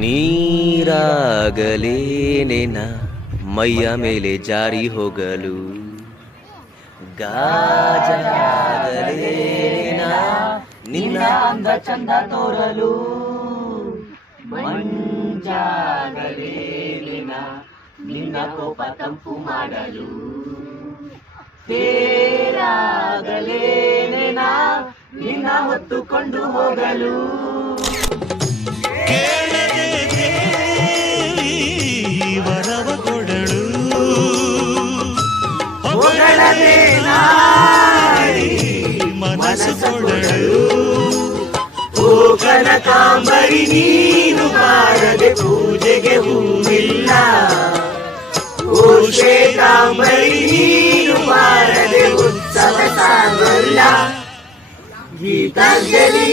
ನೀರಾಗಲೇನೆನ ಮೈಯ ಮೇಲೆ ಜಾರಿ ಹೋಗಲು, ಗಾಜಾಗಲೇನೆನ ನಿನ್ನ ಅಂದ ಚಂದ ತೋರಲು, ಮಂಜಾಗಲೇನೆನ ನಿನ್ನ ಕೋಪ ತಂಪು ಮಾಡಲು, ತೇರಾಗಲೇನೆನ ನಿನ್ನ ಹೊತ್ತುಕೊಂಡು ಹೋಗಲು. ವರವ ಕೊಡಳು ಹೊಗಳದೆ ನಾಡಿ ಮನಸ್ಸು ಕೊಡಳು. ಓ ಕನಕಾಂಬರಿ ನೀನು ಬಾರದೆ ಪೂಜೆಗೆ ಹೂವಿಲ್ಲ, ಓ ಶ್ವೇತಾಂಬರಿ ನೀನು ಬಾರದೆ ಉತ್ಸವ ಸಾಗಲ್ಲ. ಗೀತಾಂಜಲಿ